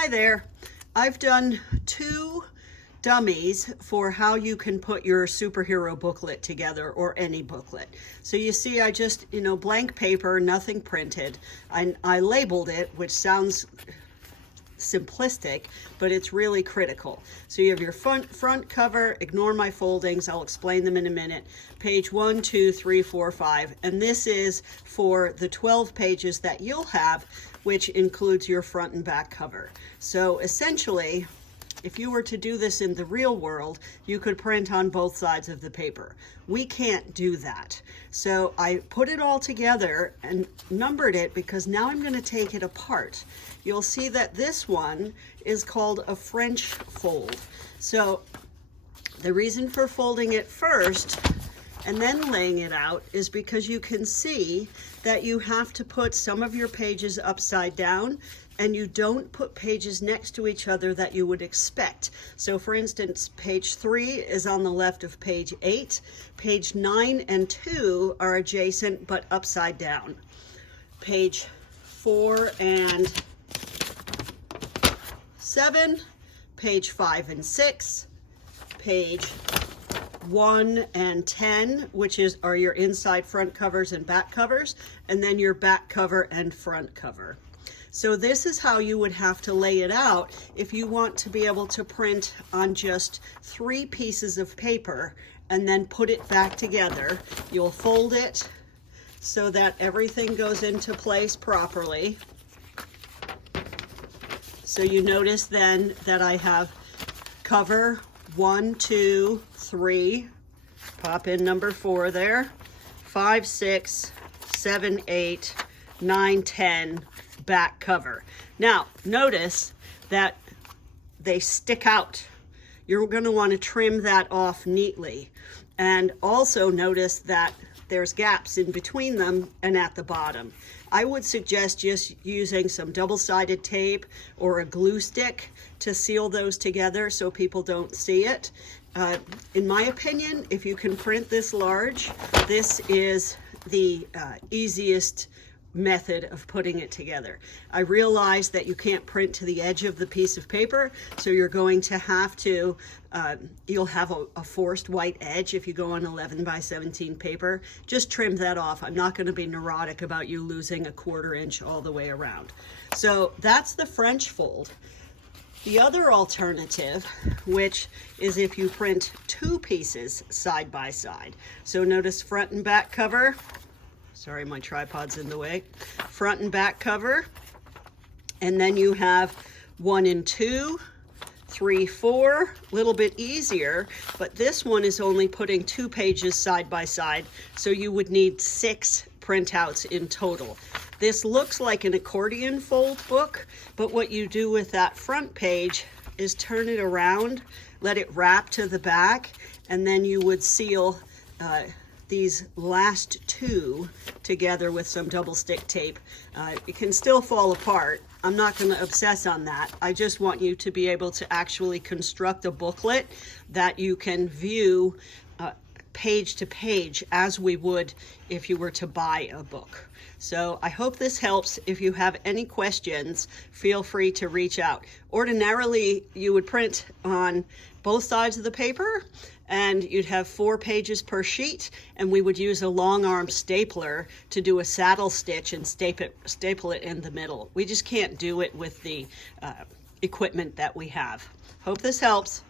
Hi there. I've done 2 dummies for how you can put your superhero booklet together, or any booklet. So you see I just, blank paper, nothing printed. I labeled it, which sounds simplistic, but it's really critical. So you have your front cover, ignore my foldings, I'll explain them in a minute. Page 1, 2, 3, 4, 5, and this is for the 12 pages that you'll have, which includes your front and back cover. So essentially, if you were to do this in the real world, you could print on both sides of the paper. We can't do that. So I put it all together and numbered it because now I'm going to take it apart. You'll see that this one is called a French fold. So the reason for folding it first and then laying it out is because you can see that you have to put some of your pages upside down, and you don't put pages next to each other that you would expect. So for instance, page 3 is on the left of page 8. Page 9 and 2 are adjacent but upside down. Page 4 and 7, page 5 and 6, page 1 and 10, which are your inside front covers and back covers, and then your back cover and front cover. So this is how you would have to lay it out if you want to be able to print on just 3 pieces of paper and then put it back together. You'll fold it so that everything goes into place properly. So you notice then that I have cover 1, 2, 3, pop in number 4 there, 5, 6, 7, 8, 9, 10, back cover. Now notice that they stick out. You're going to want to trim that off neatly, and also notice that there's gaps in between them and at the bottom. I would suggest just using some double-sided tape or a glue stick to seal those together so people don't see it. In my opinion, if you can print this large, this is the easiest method of putting it together. I realize that you can't print to the edge of the piece of paper, so you're going to have to, you'll have a forced white edge if you go on 11 by 17 paper. Just trim that off. I'm not going to be neurotic about you losing a 1/4 inch all the way around. So that's the French fold. The other alternative, which is if you print 2 pieces side by side. So notice front and back cover. Sorry, my tripod's in the way. Front and back cover. And then you have 1 and 2, 3, 4, a little bit easier, but this one is only putting 2 pages side by side, so you would need 6 printouts in total. This looks like an accordion fold book, but what you do with that front page is turn it around, let it wrap to the back, and then you would seal these last 2 together with some double stick tape. It can still fall apart. I'm not going to obsess on that. I just want you to be able to actually construct a booklet that you can view page to page as we would if you were to buy a book. So I hope this helps. If you have any questions, feel free to reach out. Ordinarily, you would print on both sides of the paper, and you'd have 4 pages per sheet, and we would use a long arm stapler to do a saddle stitch and staple it in the middle. We just can't do it with the equipment that we have. Hope this helps.